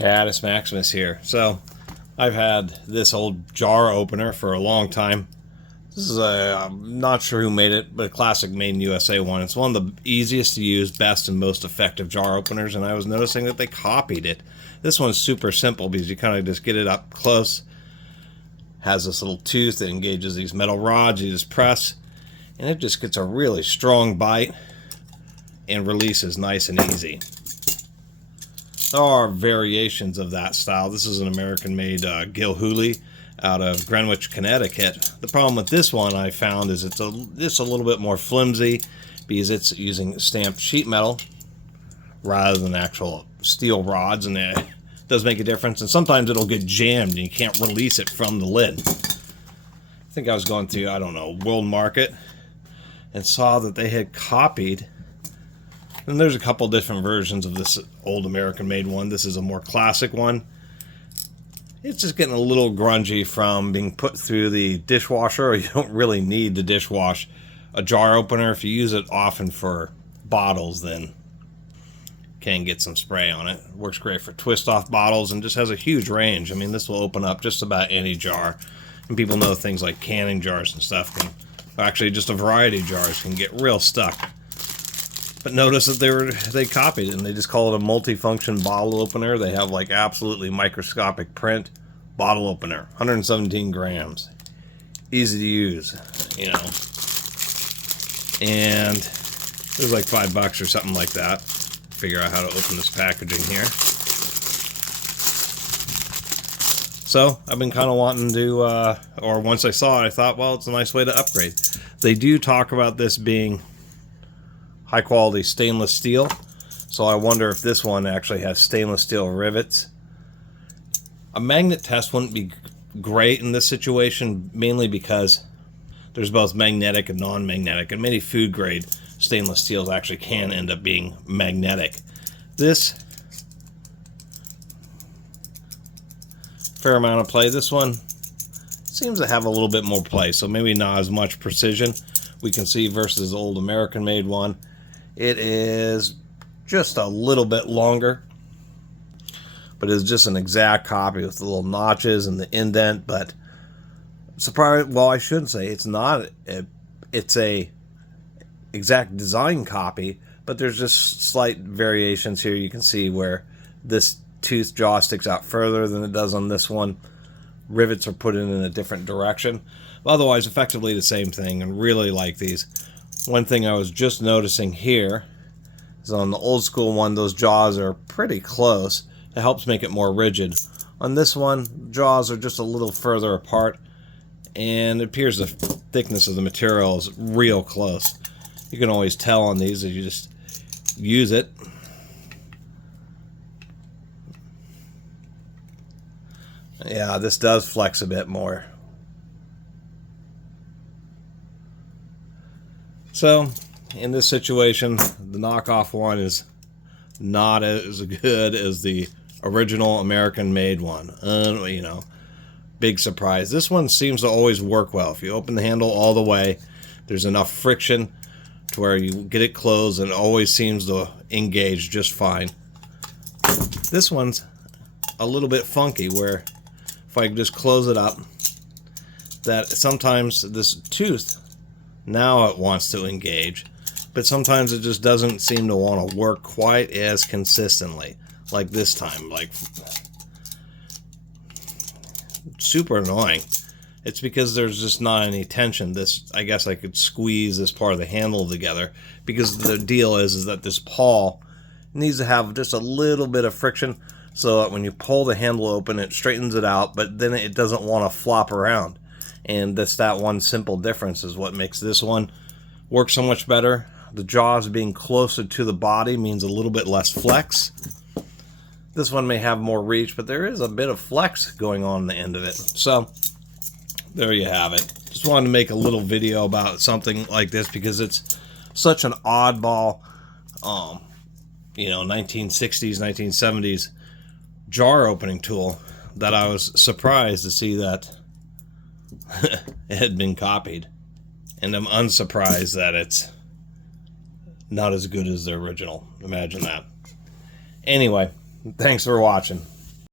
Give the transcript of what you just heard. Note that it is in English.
Catus Maximus here. So I've had this old jar opener for a long time. This is I'm not sure who made it, but a classic made in USA one. It's one of the easiest to use, best, and most effective jar openers, and I was noticing that they copied it. This one's super simple because you kind of just get it up close. Has this little tooth that engages these metal rods. You just press, and it just gets a really strong bite and releases nice and easy. There are variations of that style. This is an American-made Gilhooly out of Greenwich, Connecticut. The problem with this one I found is it's just a little bit more flimsy because it's using stamped sheet metal rather than actual steel rods, and it does make a difference. And sometimes it'll get jammed and you can't release it from the lid. I think I was going through, I don't know, World Market and saw that they had copied. And there's a couple different versions of this old American-made one. This is a more classic one. It's just getting a little grungy from being put through the dishwasher, or you don't really need to dishwash a jar opener. If you use it often for bottles, then can get some spray on it. Works great for twist-off bottles and just has a huge range. I mean, this will open up just about any jar. And people know things like canning jars and stuff can, actually just a variety of jars can get real stuck. But notice that they copied it and they just call it a multifunction bottle opener. They have like absolutely microscopic print bottle opener, 117 grams, easy to use, you know. And it was like $5 or something like that. Figure out how to open this packaging here. So I've been kind of wanting to, or once I saw it, I thought, well, it's a nice way to upgrade. They do talk about this being high quality stainless steel, so I wonder if this one actually has stainless steel rivets. A magnet test wouldn't be great in this situation, mainly because there's both magnetic and non-magnetic, and many food grade stainless steels actually can end up being magnetic. This, fair amount of play. This one seems to have a little bit more play, so maybe not as much precision we can see versus the old American made one. It is just a little bit longer, but it's just an exact copy with the little notches and the indent. But surprise, well, I shouldn't say it's not. It's a exact design copy, but there's just slight variations here. You can see where this tooth jaw sticks out further than it does on this one. Rivets are put in a different direction. But otherwise, effectively the same thing, and really like these. One thing I was just noticing here is on the old school one, those jaws are pretty close. It helps make it more rigid. On this one, jaws are just a little further apart, and it appears the thickness of the material is real close. You can always tell on these if you just use it. Yeah, this does flex a bit more. So, in this situation, the knockoff one is not as good as the original American-made one. You know, big surprise. This one seems to always work well. If you open the handle all the way, there's enough friction to where you get it closed, and it always seems to engage just fine. This one's a little bit funky, where if I just close it up, that sometimes this tooth, now it wants to engage, but sometimes it just doesn't seem to want to work quite as consistently, like this time. Like, super annoying. It's because there's just not any tension. This, I guess I could squeeze this part of the handle together, because the deal is that this pawl needs to have just a little bit of friction so that when you pull the handle open, it straightens it out, but then it doesn't want to flop around. And that's that one simple difference is what makes this one work so much better. The jaws being closer to the body means a little bit less flex. This one may have more reach, but there is a bit of flex going on the end of it. So there you have it. Just wanted to make a little video about something like this because it's such an oddball, you know, 1960s, 1970s jar opening tool that I was surprised to see that it had been copied, and I'm unsurprised that it's not as good as the original. Imagine that. Anyway, thanks for watching.